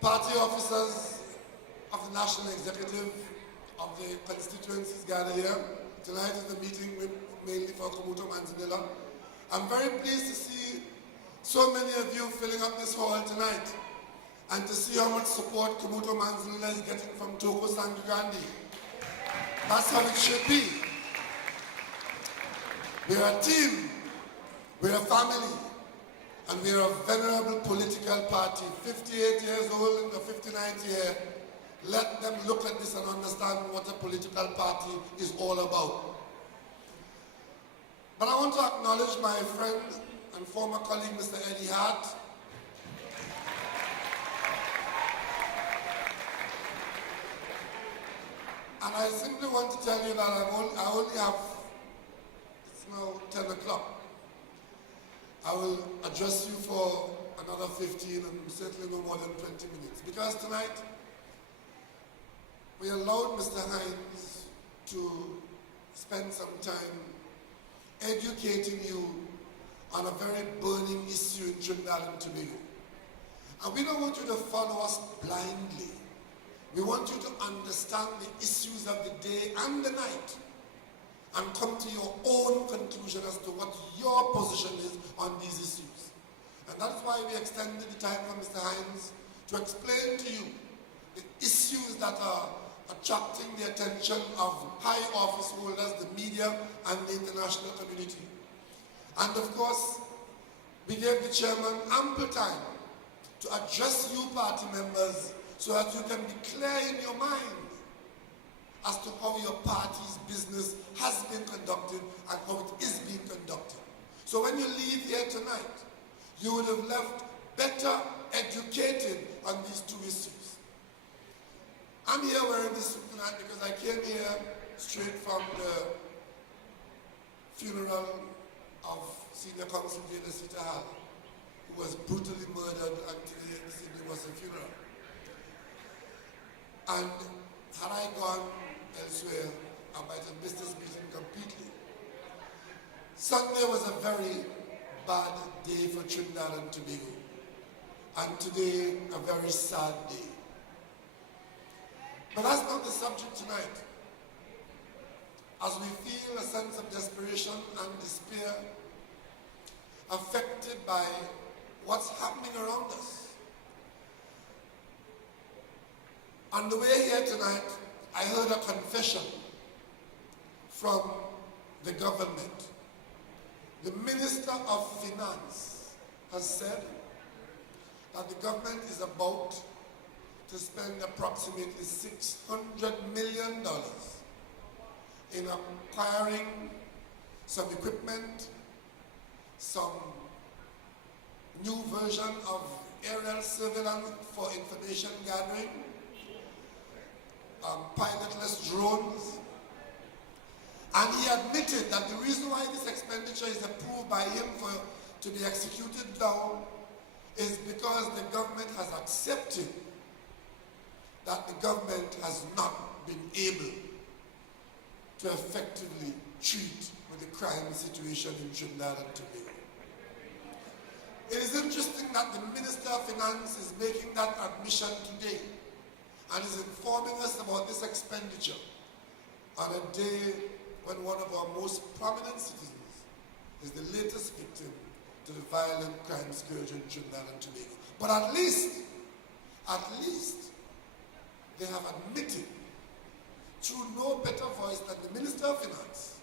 Party officers of the National Executive of the constituencies gather here. Tonight is the meeting mainly for Cumuto, Manzanilla. I'm very pleased to see so many of you filling up this hall tonight and to see how much support Cumuto, Manzanilla is getting from Toko Sangrandi. That's how it should be. We're a team, we're a family, and we're a venerable political party, 58 years old in the 59th year. Let them look at this and understand what a political party is all about. But I want to acknowledge my friend and former colleague, Mr. Eddie Hart. And I simply want to tell you that I only have, it's now 10 o'clock. I will address you for another 15 and certainly no more than 20 minutes. Because tonight, we allowed Mr. Hines to spend some time educating you on a very burning issue in Trinidad and Tobago. And we don't want you to follow us blindly. We want you to understand the issues of the day and the night and come to your own conclusion as to what your position is on these issues. And that's why we extended the time for Mr. Hines to explain to you the issues that are attracting the attention of high office holders, the media, and the international community. And of course, we gave the chairman ample time to address you party members so that you can be clear in your mind as to how your party's business has been conducted and how it is being conducted. So when you leave here tonight, you would have left better educated on these two issues. I'm here wearing this suit tonight because I came here straight from the funeral of Senior Council Leader Sita Hall, who was brutally murdered, and today this evening was the funeral. And had I gone elsewhere, I might have missed this meeting completely. Sunday was a very bad day for Trinidad and Tobago, and today a very sad day. But that's not the subject tonight. As we feel a sense of desperation and despair affected by what's happening around us. On the way here tonight, I heard a confession from the government. The Minister of Finance has said that the government is about to spend approximately $600 million in acquiring some equipment, some new version of aerial surveillance for information gathering, pilotless drones. And he admitted that the reason why this expenditure is approved by him to be executed now is because the government has accepted that the government has not been able to effectively treat with the crime situation in Trinidad and Tobago. It is interesting that the Minister of Finance is making that admission today and is informing us about this expenditure on a day when one of our most prominent citizens is the latest victim to the violent crime scourge in Trinidad and Tobago. But at least, they have admitted, through no better voice than the Minister of Finance,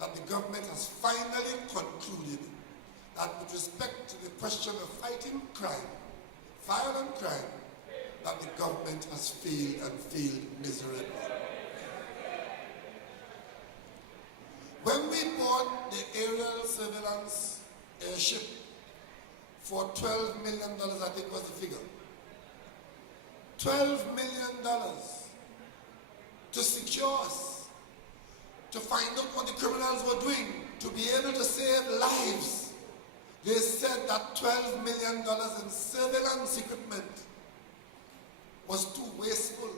that the government has finally concluded that with respect to the question of fighting crime, violent crime, that the government has failed and failed miserably. When we bought the aerial surveillance airship for $12 million, I think was the figure. $12 million to secure us, to find out what the criminals were doing, to be able to save lives. They said that $12 million in surveillance equipment was too wasteful,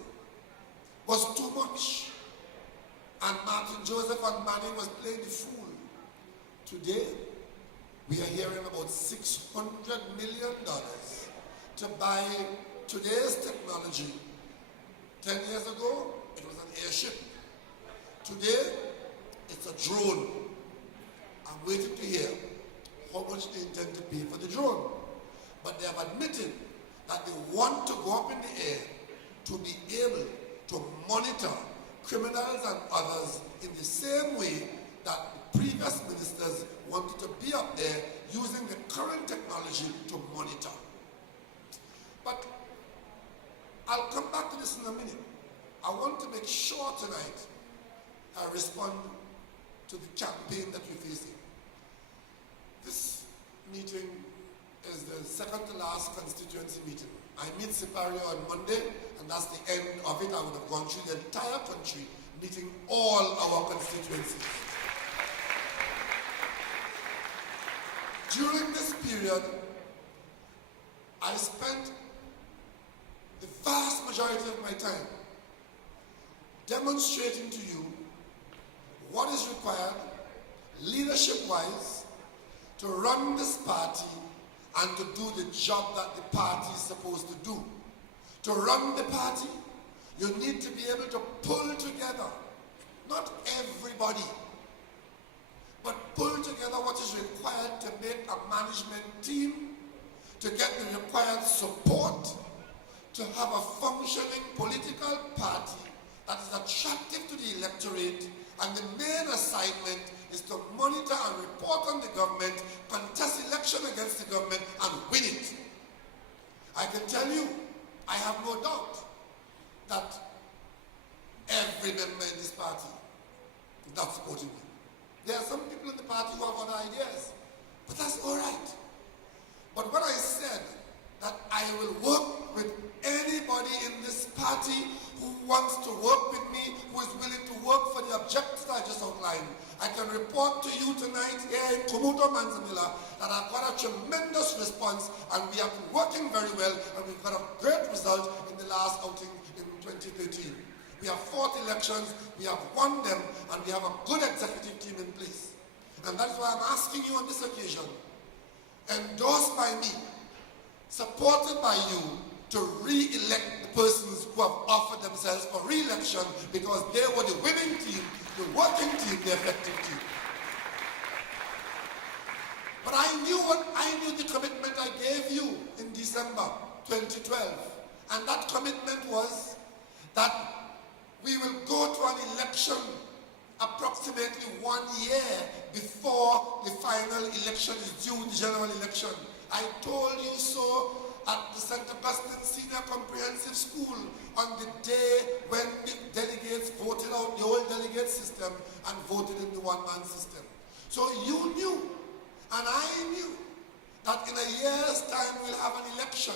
was too much. And Martin Joseph and Manning was playing the fool. Today, we are hearing about $600 million to buy today's technology, 10 years ago, it was an airship. Today, it's a drone. I'm waiting to hear how much they intend to pay for the drone. But they have admitted that they want to go up in the air to be able to monitor criminals and others in the same way that the previous ministers wanted to be up there using the current technology to monitor. But I'll come back to this in a minute. I want to make sure tonight I respond to the campaign that we're facing. This meeting is the second to last constituency meeting. I meet Sipario on Monday, and that's the end of it. I would have gone through the entire country, meeting all our constituencies. During this period, I spent the vast majority of my time demonstrating to you what is required, leadership-wise, to run this party and to do the job that the party is supposed to do. To run the party, you need to be able to pull together, not everybody, but pull together what is required to make a management team, to get the required support, to have a functioning political party that is attractive to the electorate, and the main assignment is to monitor and report on the government, contest election against the government, and win it. I can tell you, I have no doubt that every member in this party is not supporting me. There are some people in the party who have other ideas, but that's all right. But when I said that I will work with anybody in this party who wants to work with me, who is willing to work for the objectives I just outlined, I can report to you tonight here in Cumuto, Manzanilla, that I've got a tremendous response, and we have been working very well, and we've got a great result in the last outing in 2013. We have fought elections, we have won them, and we have a good executive team in place. And that's why I'm asking you on this occasion, endorsed by me, supported by you, to re-elect the persons who have offered themselves for re-election, because they were the winning team, the working team, the effective team. But I knew the commitment I gave you in December 2012. And that commitment was that we will go to an election approximately 1 year before the final election is due, the general election. I told you so at the St. Augustine Senior Comprehensive School on the day when the delegates voted out the old delegate system and voted in the one-man system. So you knew, and I knew, that in a year's time we'll have an election.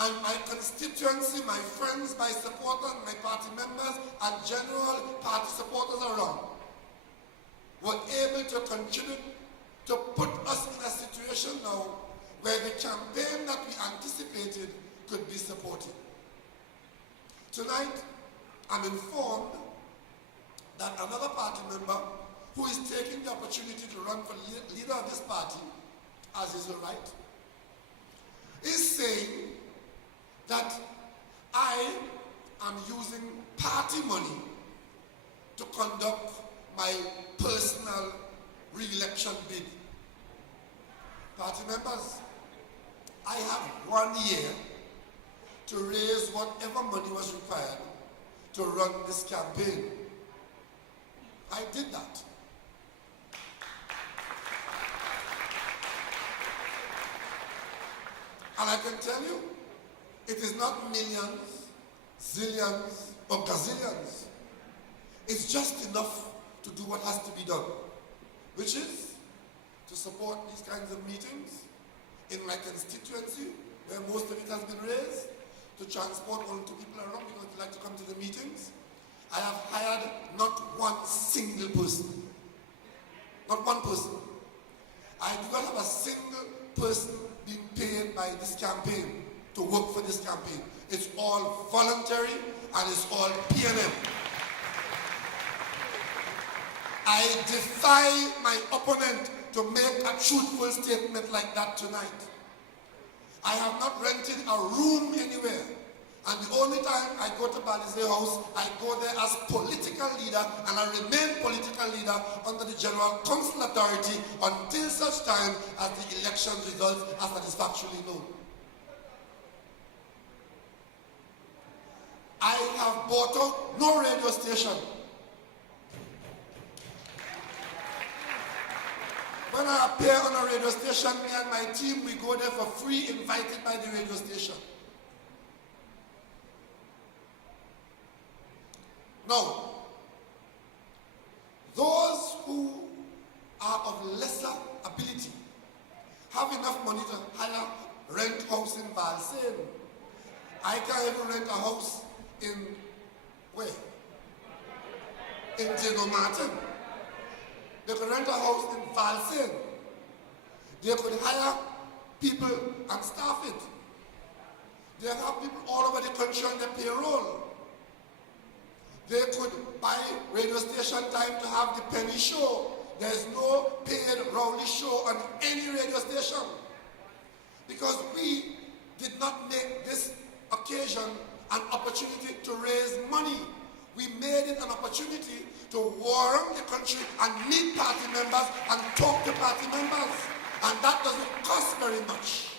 And my constituency, my friends, my supporters, my party members, and general party supporters around were able to contribute to put us in a situation now where the campaign that we anticipated could be supported. Tonight, I'm informed that another party member who is taking the opportunity to run for leader of this party, as is her right, is saying that I am using party money to conduct my personal re-election bid. Party members, I have 1 year to raise whatever money was required to run this campaign. I did that. And I can tell you, it is not millions, zillions, or gazillions. It's just enough to do what has to be done, which is to support these kinds of meetings in my constituency, where most of it has been raised, to transport one or two people around because they like to come to the meetings. I have hired not one single person. Not one person. I do not have a single person being paid by this campaign to work for this campaign. It's all voluntary and it's all P&M. I defy my opponent to make a truthful statement like that tonight. I have not rented a room anywhere. And the only time I go to Balizé House, I go there as political leader, and I remain political leader under the General Council authority until such time as the election results are satisfactorily known. I have bought out no radio station. When I appear on a radio station, me and my team, we go there for free, invited by the radio station. Now, those who are of lesser ability have enough money to hire, rent house in Balsane. I can't even rent a house in where? In Diego Martin. They could rent a house in Balsane. They could hire people and staff it. They have people all over the country on their payroll. They could buy radio station time to have the penny show. There's no paid Rowley show on any radio station. Because we did not make this occasion an opportunity to raise money. We made it an opportunity to warm the country and meet party members and talk to party members. And that doesn't cost very much.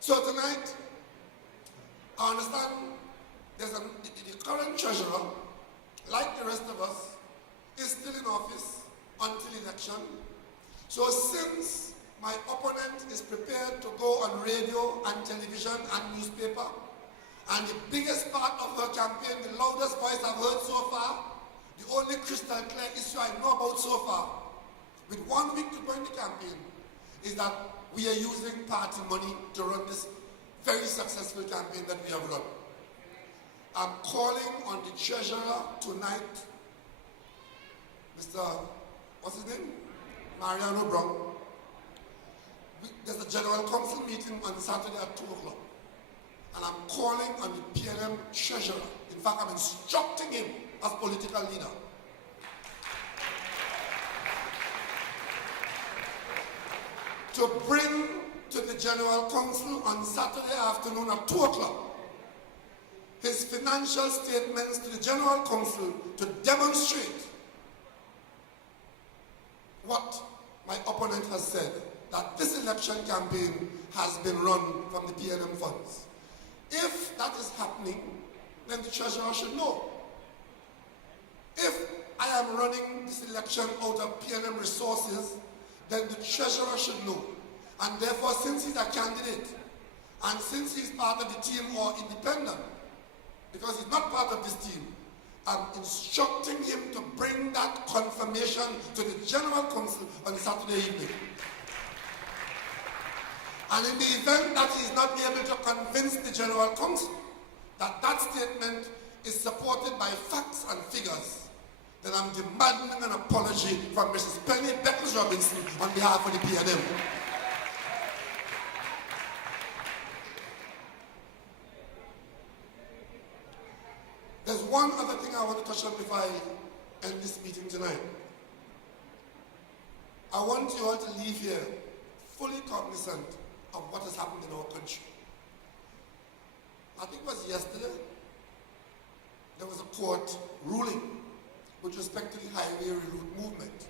So tonight, I understand the current treasurer, like the rest of us, is still in office until election. So since my opponent is prepared to go on radio and television and newspaper, and the biggest part of her campaign, the loudest voice I've heard so far, the only crystal clear issue I know about so far, with 1 week to go in the campaign, is that we are using party money to run this very successful campaign that we have run. I'm calling on the treasurer tonight, Mr. What's his name? Mariano Brown. There's a general council meeting on Saturday at 2 o'clock. And I'm calling on the PNM treasurer. In fact, I'm instructing him as political leader to bring to the general council on Saturday afternoon at 2 o'clock his financial statements to the General Council to demonstrate what my opponent has said, that this election campaign has been run from the PNM funds. If that is happening, then the treasurer should know. If I am running this election out of PNM resources, then the treasurer should know. And therefore, since he's a candidate, and since he's part of the team or independent, because he's not part of this team, I'm instructing him to bring that confirmation to the General Council on Saturday evening. And in the event that he is not able to convince the General Council that that statement is supported by facts and figures, then I'm demanding an apology from Mrs. Penny Beckles Robinson on behalf of the PNM. There's one other thing I want to touch on before I end this meeting tonight. I want you all to leave here fully cognizant of what has happened in our country. I think it was yesterday, there was a court ruling with respect to the highway route movement.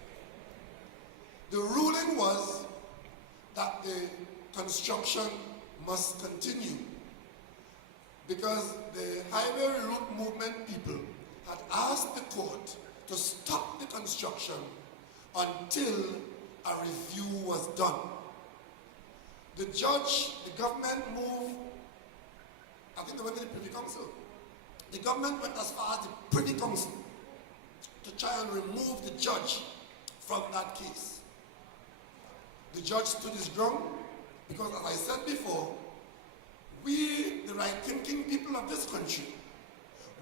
The ruling was that the construction must continue because the highway route movement people had asked the court to stop the construction until a review was done. The judge, the government moved, I think they went to the Privy Council. The government went as far as the Privy Council to try and remove the judge from that case. The judge stood his ground because, as I said before, we, the right-thinking people of this country,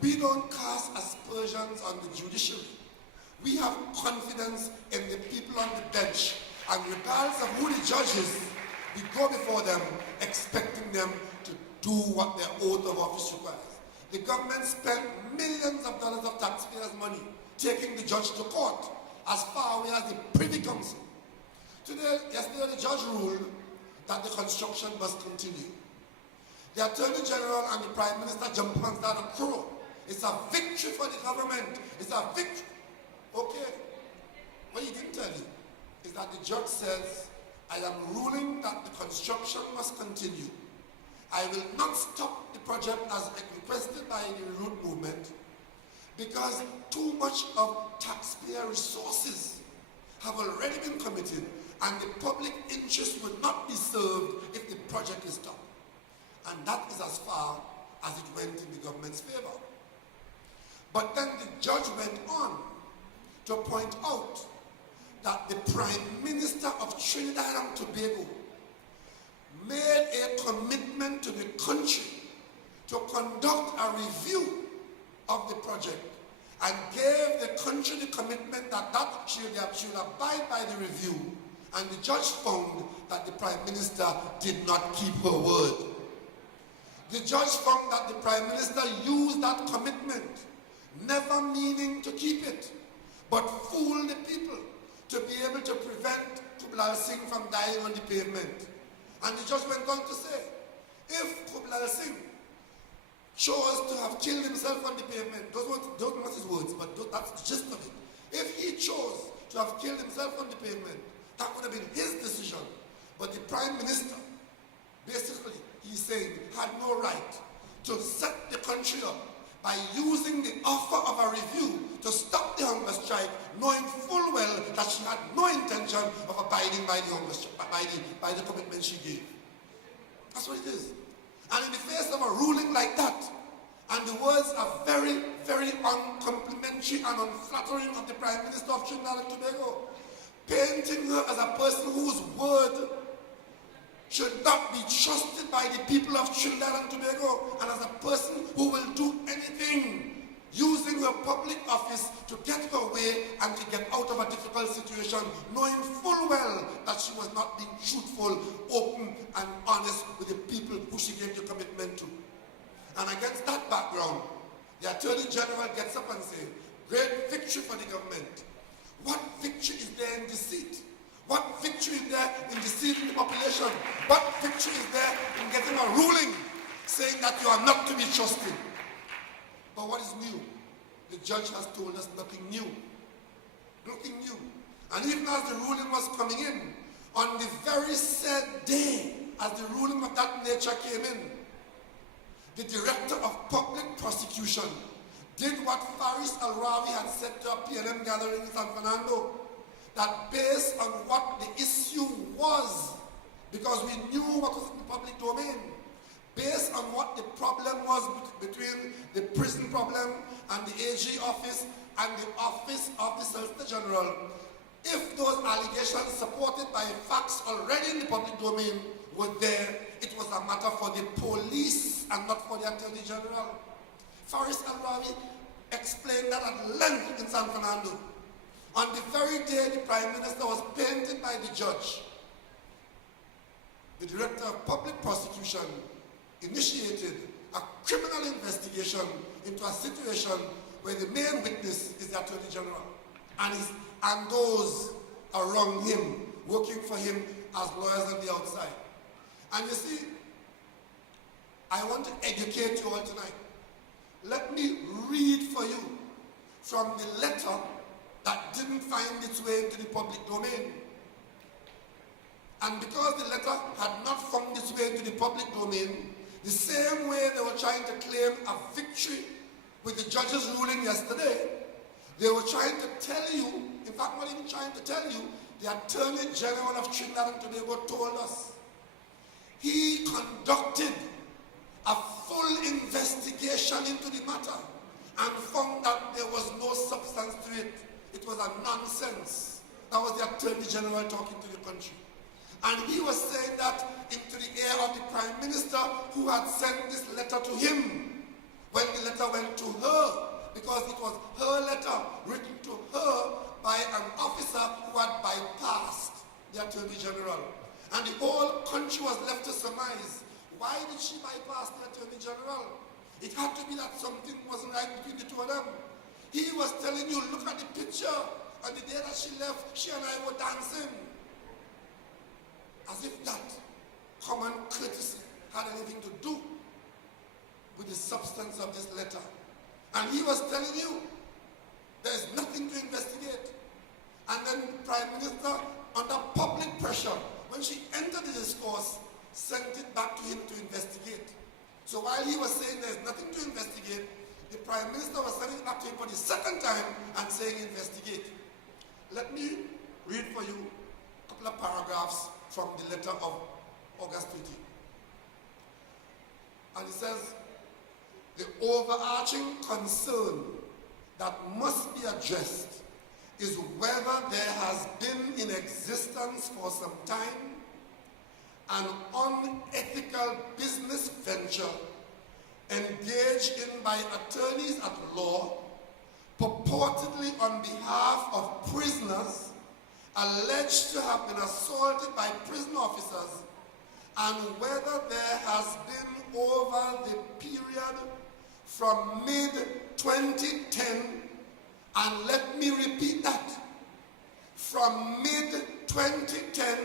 we don't cast aspersions on the judiciary. We have confidence in the people on the bench, and regardless of who the judge is, we go before them expecting them to do what their oath of office requires. The government spent millions of dollars of taxpayers' money taking the judge to court as far away as the Privy Council. Yesterday the judge ruled that the construction must continue. The Attorney General and the Prime Minister jump up and start a crow. It's a victory for the government. It's a victory. Okay. What he didn't tell you is that the judge says, I am ruling that the construction must continue. I will not stop the project as requested by the root movement because too much of taxpayer resources have already been committed and the public interest will not be served if the project is stopped. And that is as far as it went in the government's favor. But then the judge went on to point out that the Prime Minister of Trinidad and Tobago made a commitment to the country to conduct a review of the project and gave the country the commitment that should abide by the review, and the judge found that the Prime Minister did not keep her word. The judge found that the Prime Minister used that commitment, never meaning to keep it, but fool the people to be able to prevent Kublai Singh from dying on the pavement. And the judge went on to say, if Kublai Singh chose to have killed himself on the pavement, those weren't his words, but that's the gist of it. If he chose to have killed himself on the pavement, that would have been his decision. But the Prime Minister, basically, he's saying, had no right to set the country up by using the offer of a review to stop the hunger strike, knowing full well that she had no intention of abiding by the hunger strike, by the commitment she gave. That's what it is. And in the face of a ruling like that, and the words are very, very uncomplimentary and unflattering of the Prime Minister of Trinidad and Tobago, painting her as a person whose word should not be trusted by the people of Trinidad and Tobago, and as a person who will do anything using her public office to get her way and to get out of a difficult situation, knowing full well that she was not being truthful, open, and honest with the people who she gave the commitment to. And against that background, the Attorney General gets up and says, great victory for the government. What victory is there in deceit? What victory is there in deceiving the population? What victory is there in getting a ruling saying that you are not to be trusted? But what is new? The judge has told us nothing new. Nothing new. And even as the ruling was coming in, on the very said day as the ruling of that nature came in, the Director of Public Prosecution did what Faris Al-Rawi had said to a PLM gathering in San Fernando, that based on what the issue was, because we knew what was in the public domain, based on what the problem was between the prison problem and the AG office and the office of the Solicitor General, if those allegations supported by facts already in the public domain were there, it was a matter for the police and not for the Attorney General. Faris Al-Rawi explained that at length in San Fernando. On the very day the Prime Minister was painted by the judge, the Director of Public Prosecution initiated a criminal investigation into a situation where the main witness is the Attorney General and those around him, working for him as lawyers on the outside. And you see, I want to educate you all tonight. Let me read for you from the letter that didn't find its way into the public domain. And because the letter had not found its way into the public domain, the same way they were trying to claim a victory with the judge's ruling yesterday, they were trying to tell you, in fact not even trying to tell you, the Attorney General of Trinidad and Tobago told us he conducted a full investigation into the matter and found that there was no substance to it. It was a nonsense. That was the Attorney General talking to the country. And he was saying that into the ear of the Prime Minister who had sent this letter to him when the letter went to her, because it was her letter written to her by an officer who had bypassed the Attorney General. And the whole country was left to surmise, why did she bypass the Attorney General? It had to be that something wasn't right between the two of them. He was telling you, look at the picture. On the day that she left, she and I were dancing. As if that common courtesy had anything to do with the substance of this letter. And he was telling you there's nothing to investigate. And then the Prime Minister, under public pressure, when she entered the discourse, sent it back to him to investigate. So while he was saying there's nothing to investigate, the Prime Minister was sending it back to him for the second time and saying investigate. Let me read for you a couple of paragraphs from the letter of August 20. And it says, the overarching concern that must be addressed is whether there has been in existence for some time an unethical business venture engaged in by attorneys at law, purportedly on behalf of prisoners alleged to have been assaulted by prison officers, and whether there has been over the period from mid-2010, and let me repeat that, from mid-2010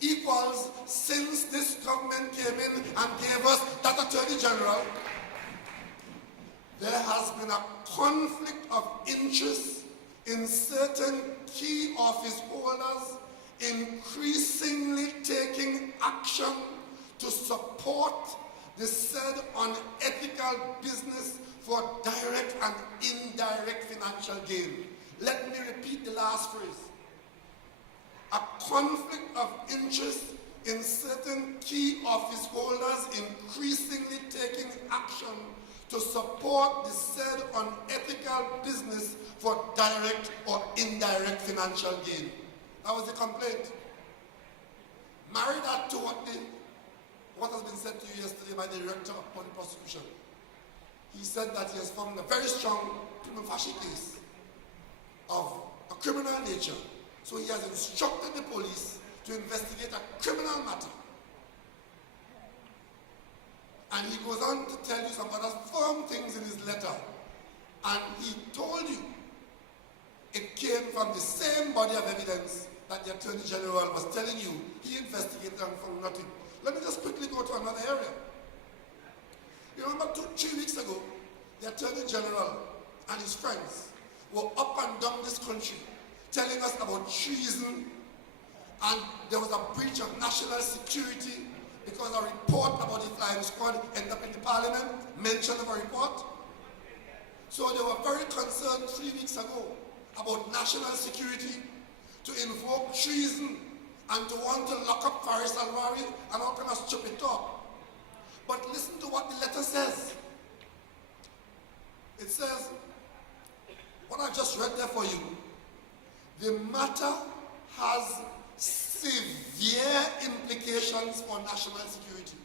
equals since this government came in and gave us that Attorney General, there has been a conflict of interest in certain key office holders increasingly taking action to support the said unethical business for direct and indirect financial gain. Let me repeat the last phrase. A conflict of interest in certain key office holders increasingly taking action to support the said unethical business for direct or indirect financial gain. That was the complaint. Marry that to what has been said to you yesterday by the Director of Public Prosecution. He said that he has found a very strong prima facie case of a criminal nature. So he has instructed the police to investigate a criminal matter. And he goes on to tell you some other firm things in his letter. And he told you it came from the same body of evidence that the Attorney General was telling you he investigated and found nothing. Let me just quickly go to another area. You remember 3 weeks ago, the Attorney General and his friends were up and down this country telling us about treason, and there was a breach of national security because a report about the flying squad ended up in the Parliament, mention of a report. So they were very concerned 3 weeks ago about national security, to invoke treason, and to want to lock up Faris Alwari and all kind of stupid talk. But listen to what the letter says. It says, what I just read there for you, the matter has severe implications for national security.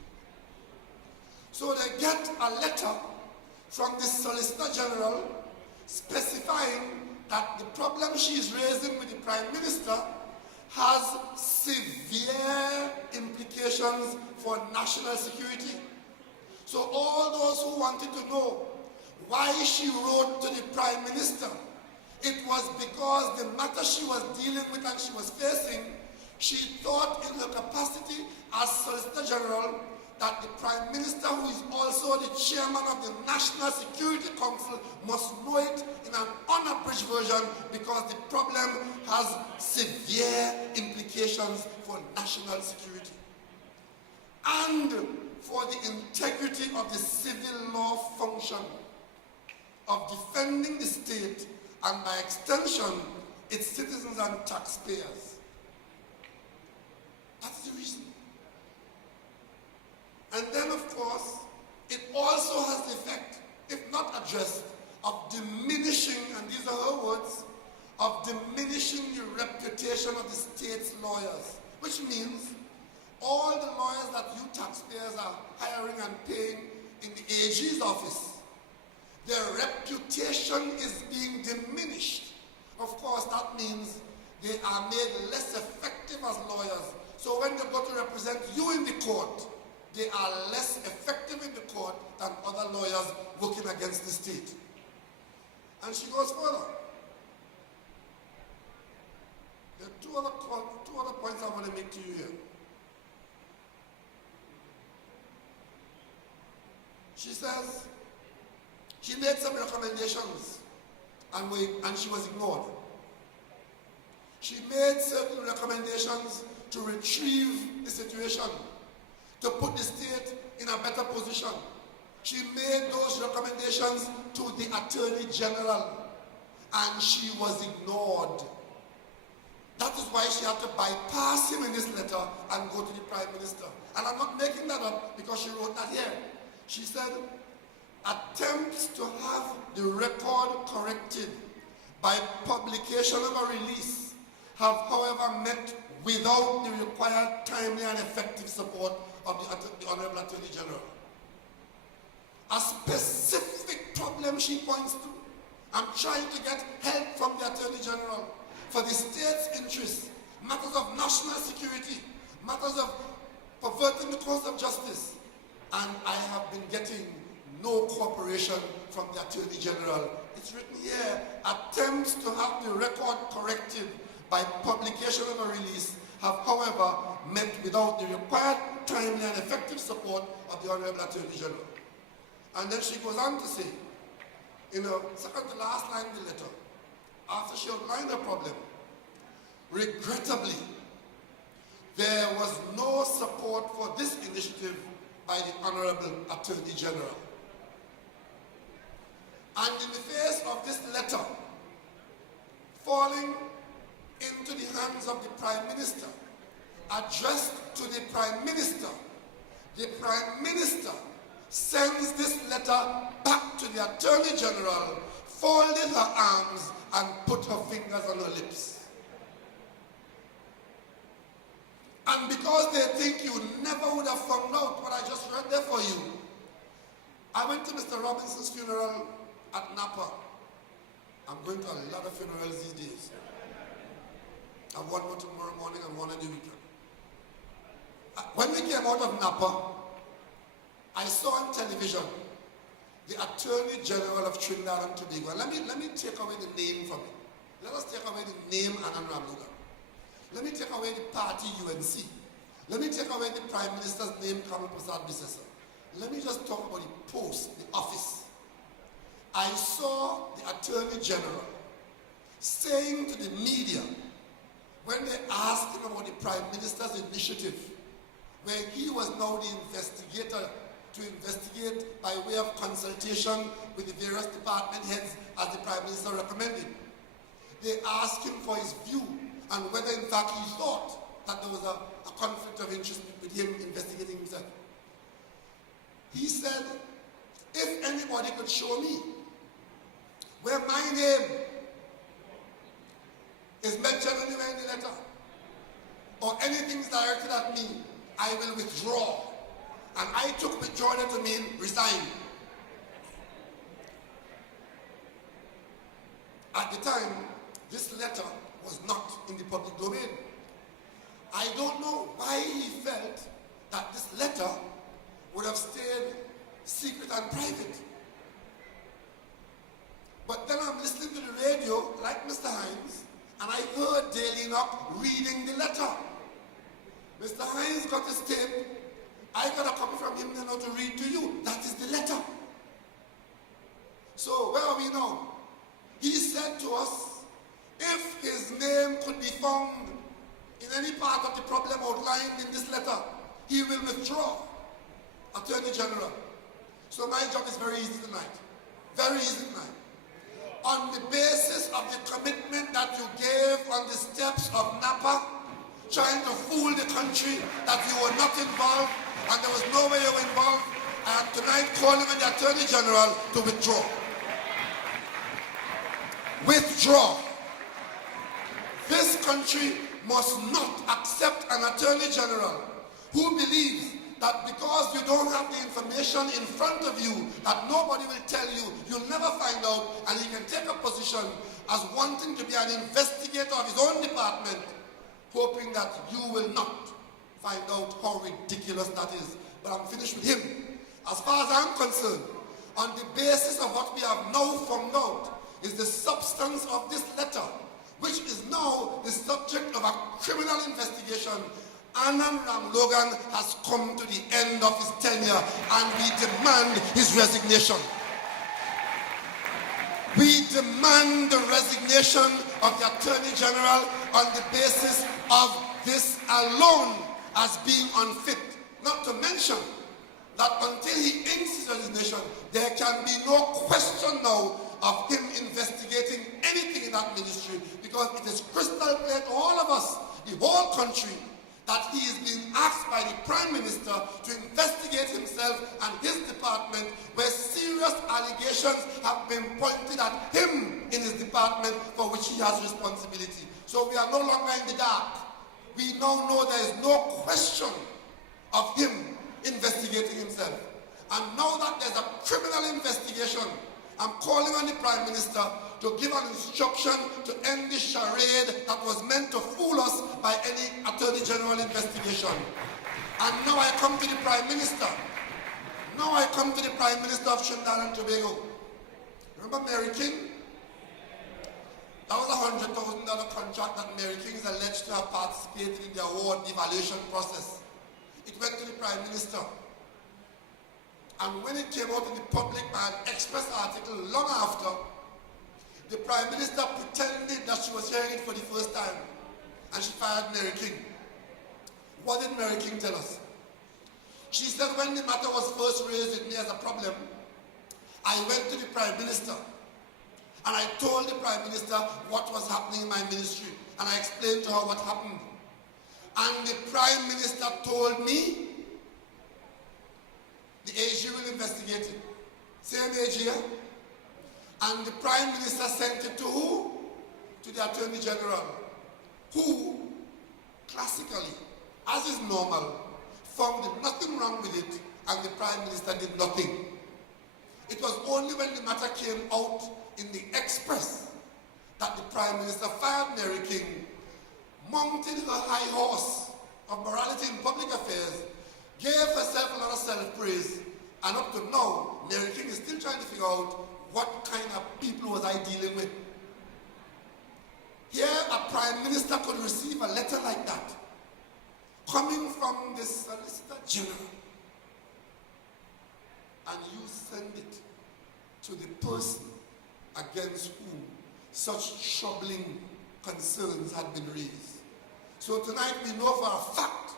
So they get a letter from the Solicitor General specifying that the problem she is raising with the Prime Minister has severe implications for national security. So all those who wanted to know why she wrote to the Prime Minister, it was because the matter she was dealing with and she was facing, she thought in her capacity as Solicitor General that the Prime Minister, who is also the chairman of the National Security Council, must know it in an unabridged version because the problem has severe implications for national security and for the integrity of the civil law function of defending the state and by extension its citizens and taxpayers. That's the reason. And then, of course, it also has the effect, if not addressed, of diminishing, and these are her words, of diminishing the reputation of the state's lawyers, which means all the lawyers that you taxpayers are hiring and paying in the AG's office, their reputation is being diminished. Of course, that means they are made less effective as lawyers. So when they go to represent you in the court, they are less effective in the court than other lawyers working against the state. And she goes further. There are two other points I want to make to you here. She says she made some recommendations and she was ignored. She made certain recommendations to retrieve the situation, to put the state in a better position. She made those recommendations to the Attorney General, and she was ignored. That is why she had to bypass him in this letter and go to the Prime Minister. And I'm not making that up because she wrote that here. She said, attempts to have the record corrected by publication of a release have, however, met without the required timely and effective support of the Honorable Attorney General. A specific problem she points to. I'm trying to get help from the Attorney General for the state's interests, matters of national security, matters of perverting the course of justice. And I have been getting no cooperation from the Attorney General. It's written here, attempts to have the record corrected by publication of a release have, however, met without the required timely and effective support of the Honorable Attorney General. And then she goes on to say, in the second to last line of the letter, after she outlined the problem, regrettably, there was no support for this initiative by the Honorable Attorney General. And in the face of this letter falling into the hands of the Prime Minister, addressed to the Prime Minister sends this letter back to the Attorney General, folded her arms and put her fingers on her lips. And because they think you never would have found out what I just read there for you, I went to Mr. Robinson's funeral at Napa. I'm going to a lot of funerals these days. I have one more tomorrow morning and one on the weekend. When we came out of Napa, I saw on television the Attorney General of Trinidad and Tobago. And let me take away the name from it. Let us take away the name Anand Ramluga. Let me take away the party UNC. Let me take away the Prime Minister's name, Kamal Prasad Bisesa. Let me just talk about the post, the office. I saw the Attorney General saying to the media, when they asked him about the Prime Minister's initiative, where he was now the investigator to investigate by way of consultation with the various department heads as the Prime Minister recommended. They asked him for his view and whether in fact he thought that there was a conflict of interest with him investigating himself. He said, if anybody could show me where my name is mentioned anywhere in the letter, or anything is directed at me, I will withdraw. And I took withdraw to mean resign. At the time, this letter was not in the public domain. I don't know why he felt that this letter would have stayed secret and private. But then I'm listening to the radio, like Mr. Hines, and I heard Dale Enoch reading the letter. Mr. Hines got his tape. I got a copy from him now to read to you. That is the letter. So where are we now? He said to us, if his name could be found in any part of the problem outlined in this letter, he will withdraw. Attorney General. So my job is very easy tonight. Very easy tonight. On the basis of the commitment that you gave on the steps of Napa, trying to fool the country that you were not involved and there was no way you were involved, I am tonight calling on the Attorney General to withdraw. Withdraw. This country must not accept an Attorney General who believes that because you don't have the information in front of you, that nobody will tell you, you'll never find out, and he can take a position as wanting to be an investigator of his own department, hoping that you will not find out how ridiculous that is. But I'm finished with him. As far as I'm concerned, on the basis of what we have now found out, is the substance of this letter, which is now the subject of a criminal investigation, Anand Ramlogan has come to the end of his tenure and we demand his resignation. We demand the resignation of the Attorney General on the basis of this alone as being unfit. Not to mention that until he inks his resignation, there can be no question now of him investigating anything in that ministry, because it is crystal clear to all of us, the whole country, that he is being asked by the Prime Minister to investigate himself and his department, where serious allegations have been pointed at him in his department for which he has responsibility. So we are no longer in the dark. We now know there is no question of him investigating himself. And now that there's a criminal investigation, I'm calling on the Prime Minister to give an instruction to end this charade that was meant to fool us by any Attorney General investigation. And now I come to the Prime Minister. Now I come to the Prime Minister of Trinidad and Tobago. Remember Mary King? That was a $100,000 contract that Mary King is alleged to have participated in the award evaluation process. It went to the Prime Minister. And when it came out in the public by an Express article long after, the Prime Minister pretended that she was hearing it for the first time, and she fired Mary King. What did Mary King tell us? She said, when the matter was first raised with me as a problem, I went to the Prime Minister, and I told the Prime Minister what was happening in my ministry, and I explained to her what happened. And the Prime Minister told me, the AG will investigate it. Same AG, yeah? And the Prime Minister sent it to who? To the Attorney General, who, classically, as is normal, found nothing wrong with it, and the Prime Minister did nothing. It was only when the matter came out in the Express that the Prime Minister fired Mary King, mounted her high horse of morality in public affairs, gave herself a lot of self-praise, and up to now, Mary King is still trying to figure out what kind of people was I dealing with. Here, a Prime Minister could receive a letter like that, coming from the Solicitor General, and you send it to the person against whom such troubling concerns had been raised. So tonight we know for a fact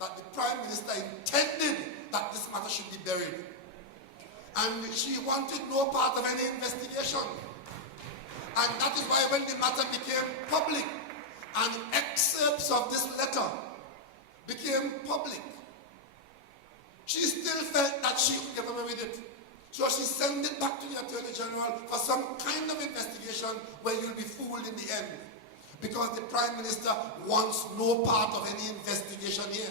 that the Prime Minister intended that this matter should be buried. And she wanted no part of any investigation. And that is why when the matter became public and excerpts of this letter became public, she still felt that she could get away with it. So she sent it back to the Attorney General for some kind of investigation where you'll be fooled in the end. Because the Prime Minister wants no part of any investigation here.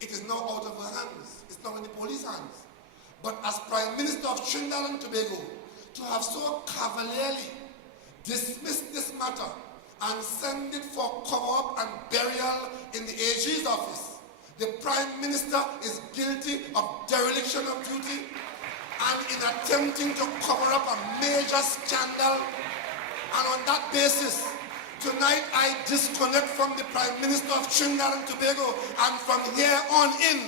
It is now out of her hands. It's now in the police hands. But as Prime Minister of Trinidad and Tobago, to have so cavalierly dismissed this matter and send it for cover-up and burial in the AG's office, the Prime Minister is guilty of dereliction of duty and in attempting to cover up a major scandal. And on that basis, tonight I disconnect from the Prime Minister of Trinidad and Tobago, and from here on in,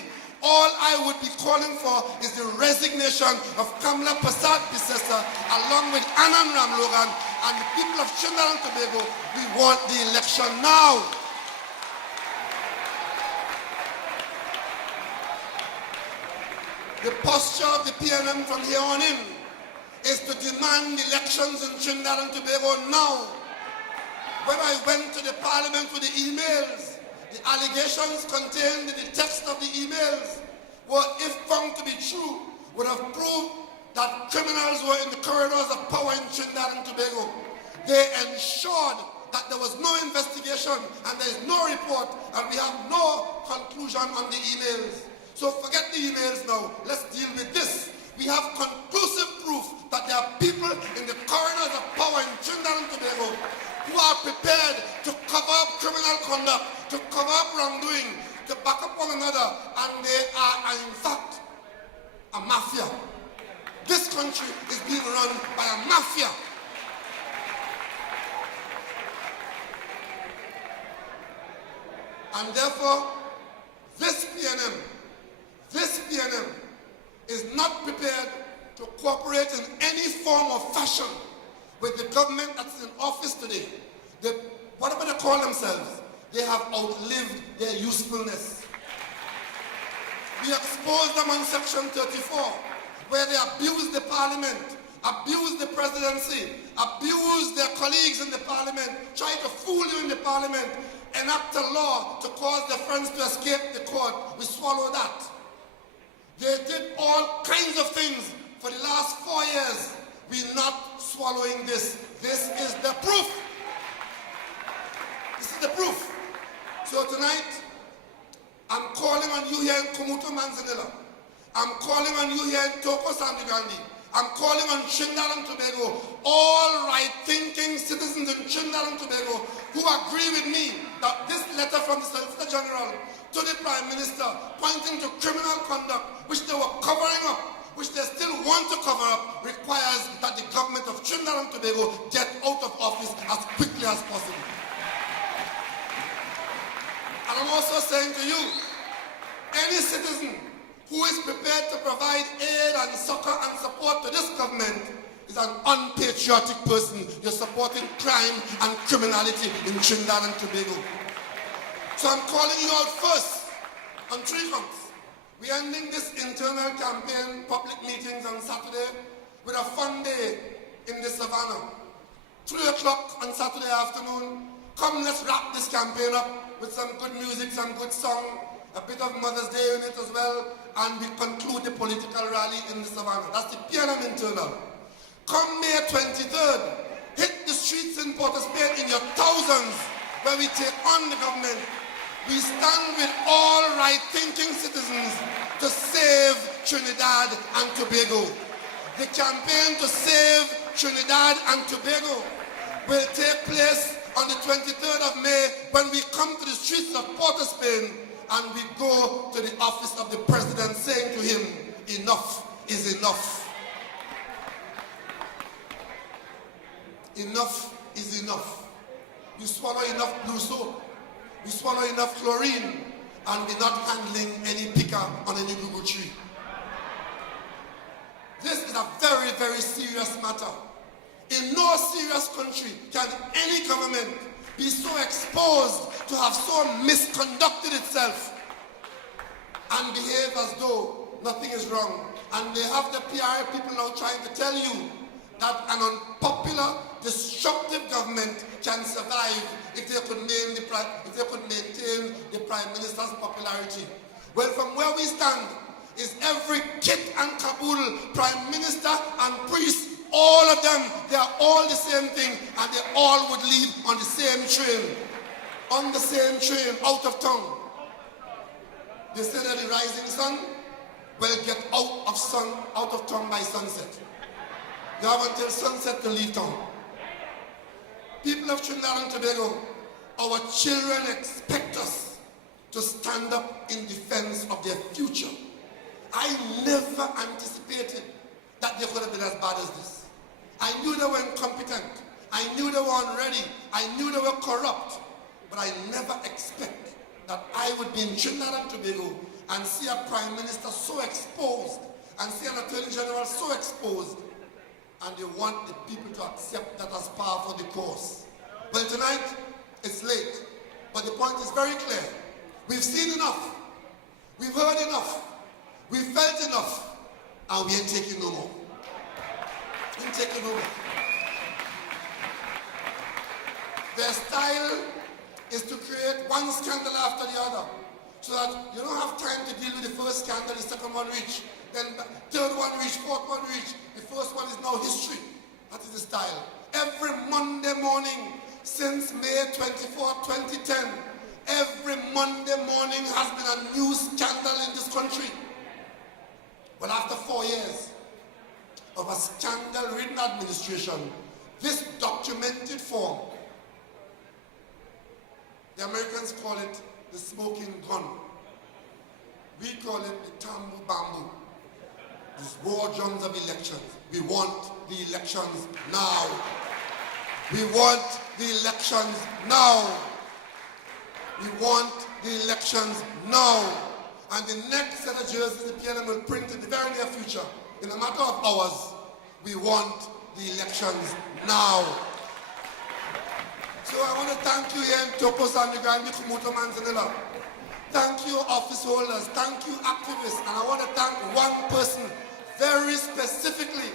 all I would be calling for is the resignation of Kamla Prasad Bissessa along with Anand Ramlogan and the people of Trinidad and Tobago. We want the election now. The posture of the PNM from here on in is to demand elections in Trinidad and Tobago now. When I went to the Parliament with the emails, the allegations contained in the text of the emails were, if found to be true, would have proved that criminals were in the corridors of power in Trinidad and Tobago. They ensured that there was no investigation and there is no report and we have no conclusion on the emails. So forget the emails now. Let's deal with this. We have conclusive proof that there are people in the corridors of power in Trinidad and Tobago who are prepared to cover up criminal conduct, to cover up wrongdoing, to back up one another, and they are in fact a mafia. This country is being run by a mafia. And therefore, this PNM is not prepared to cooperate in any form or fashion with the government that's in office today. Whatever they call themselves, they have outlived their usefulness. We exposed them on Section 34, where they abused the parliament, abused the presidency, abused their colleagues in the parliament, tried to fool you in the parliament, enact a law to cause their friends to escape the court. We swallowed that. They did all kinds of things for the last 4 years. We're not swallowing this. This is the proof. This is the proof. So tonight, I'm calling on you here in Cumuto, Manzanilla. I'm calling on you here in Toko, Sandigandi. I'm calling on Trinidad and Tobago, all right-thinking citizens in Trinidad and Tobago who agree with me that this letter from the Solicitor General to the Prime Minister pointing to criminal conduct, which they were covering up, which they still want to cover up, requires that the government of Trinidad and Tobago get out of office as quickly as possible. And I'm also saying to you, any citizen who is prepared to provide aid and succor and support to this government is an unpatriotic person. You're supporting crime and criminality in Trinidad and Tobago. So I'm calling you out first on 3 fronts. We're ending this internal campaign, public meetings on Saturday with a fun day in the savannah. 3 o'clock on Saturday afternoon, come let's wrap this campaign up with some good music, some good song, a bit of Mother's Day in it as well, and we conclude the political rally in the savannah. That's the PNM internal. Come May 23rd, hit the streets in Port of Spain in your thousands, where we take on the government. We stand with all right-thinking citizens to save Trinidad and Tobago. The campaign to save Trinidad and Tobago will take place on the 23rd of May when we come to the streets of Port of Spain and we go to the office of the president saying to him, enough is enough. Enough is enough. You swallow enough blue soap. We swallow enough chlorine, and we're not handling any picker on any Google tree. This is a very, very serious matter. In no serious country can any government be so exposed to have so misconducted itself and behave as though nothing is wrong. And they have the PR people now trying to tell you that an unpopular, destructive government can survive if they could maintain the Prime Minister's popularity. Well, from where we stand is every kit and caboodle, Prime Minister and priest, all of them, they are all the same thing, and they all would leave on the same train. On the same train, out of town. They say that the rising sun will get out of town by sunset. You have until sunset to leave town. People of Trinidad and Tobago, our children expect us to stand up in defense of their future. I never anticipated that they could have been as bad as this. I knew they were incompetent. I knew they were unready. I knew they were corrupt. But I never expected that I would be in Trinidad and Tobago and see a Prime Minister so exposed and see an Attorney General so exposed. And they want the people to accept that as par for the course. Well, tonight, it's late. But the point is very clear. We've seen enough. We've heard enough. We've felt enough. And we ain't taking no more. We ain't taking no more. Their style is to create one scandal after the other, so that you don't have time to deal with the first scandal, the second one reach, then third one reach, fourth one reach. The first one is now history. That is the style. Every Monday morning since May 24, 2010, every Monday morning has been a new scandal in this country. Well, after 4 years of a scandal-ridden administration, this documented form, the Americans call it the smoking gun. We call it the tambu bamboo. These war drums of elections. We want the elections now. We want the elections now. We want the elections now. And the next set of jerseys the PNM will print in the very near future, in a matter of hours. We want the elections now. So I want to thank you here in Toko, Sandigan, Cumuto, Manzanilla. Thank you, office holders. Thank you, activists. And I want to thank one person very specifically.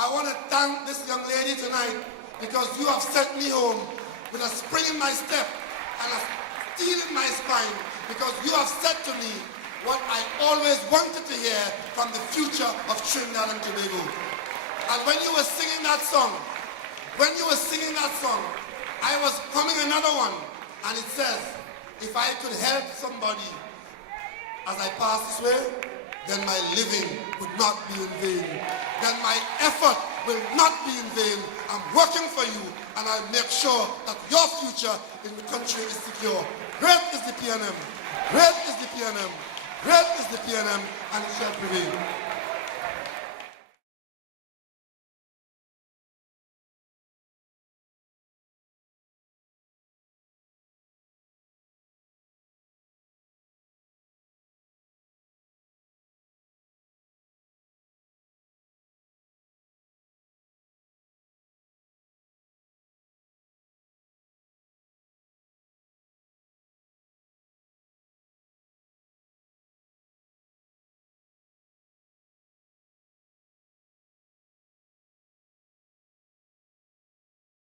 I want to thank this young lady tonight because you have sent me home with a spring in my step and a steel in my spine because you have said to me what I always wanted to hear from the future of Trinidad and Tobago. And when you were singing that song, I was humming another one, and it says, if I could help somebody as I pass this way, then my living would not be in vain. Then my effort will not be in vain. I'm working for you, and I'll make sure that your future in the country is secure. Great is the PNM. Great is the PNM. Great is the PNM, and it shall prevail.